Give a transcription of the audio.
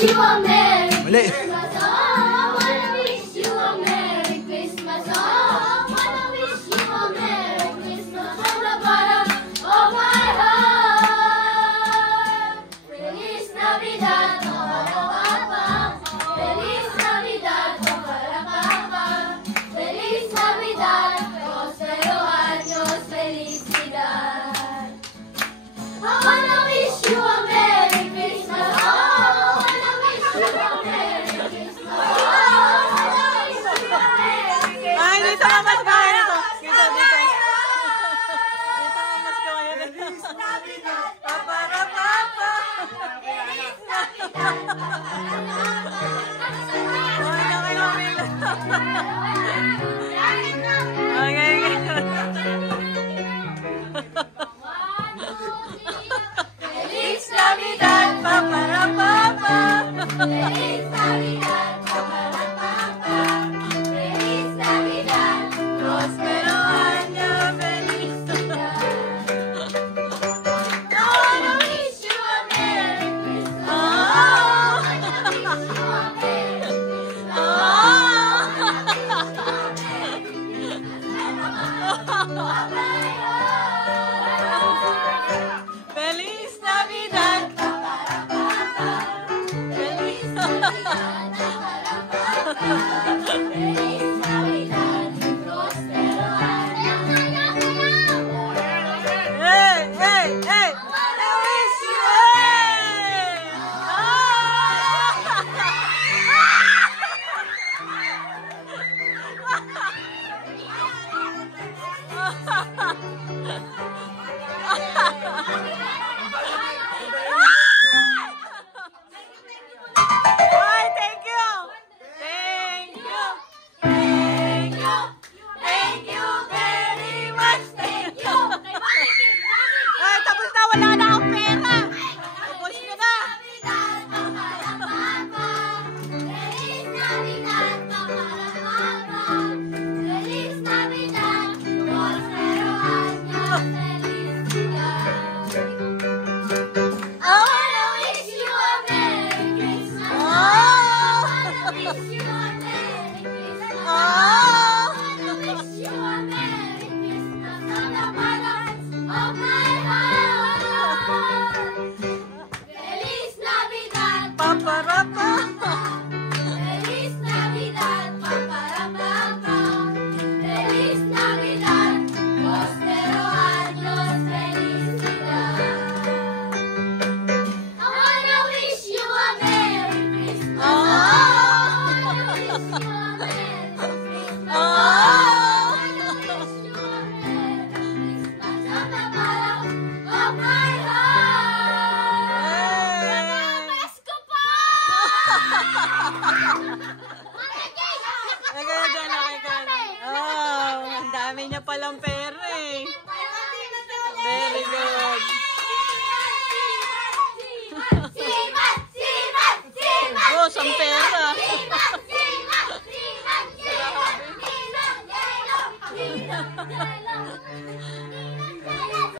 wish you a Merry Mali. Christmas. Oh, wanna wish you a Merry Christmas. Oh, wanna wish you a Merry Christmas from the bottom of my heart. Feliz Navidad, para papa. Feliz Navidad, para papa. Feliz Navidad, prospero años, felicidad. I wanna wish you a Merry Christmas. Oh, I wanna wish you a Merry Christmas. Oh, I wanna wish you a Merry Christmas. Ay, dito ka mas kaya nito. Dito, dito. Dito ka mas kaya nito. Feliz Navidad, Para papa. Feliz Navidad, Okay na kayo, Mila. Okay, Feliz Navidad, para papa. Feliz Navidad, para papa. Feliz Navidad, prospero año, felicidad. I wanna wish you a Merry Christmas. Oh, I wanna wish you a Merry Christmas. Oh, I wanna wish you a Merry Christmas. Of my heart. Feliz Navidad. Feliz Feliz Navidad, prospero año. Hey, hey, hey. Wanna wish you a Ay, thank you. Thank you. Thank you, thank you very much, thank you. Ay, tapos na. Wala na akong pera. Tapos ko na. Navidad, para papa. Feliz Navidad, para papa. Feliz Navidad, prospero año, felicidad. I wanna wish you a Merry Christmas. I wanna wish you a Merry Christmas. I wanna wish you a Merry Christmas from the bottom of my heart. Feliz Navidad, Para papa. Feliz Navidad, para papa. Feliz Navidad, prospero años, felicidad. I wanna wish you a Merry Christmas. Oh, I wanna wish you a Merry Christmas. Oh, I wanna wish you a Merry Christmas from the bottom of my heart. Pasko po! Ay, kaya dyan na kayo. Oh, ang dami niya palang pera eh. Very good.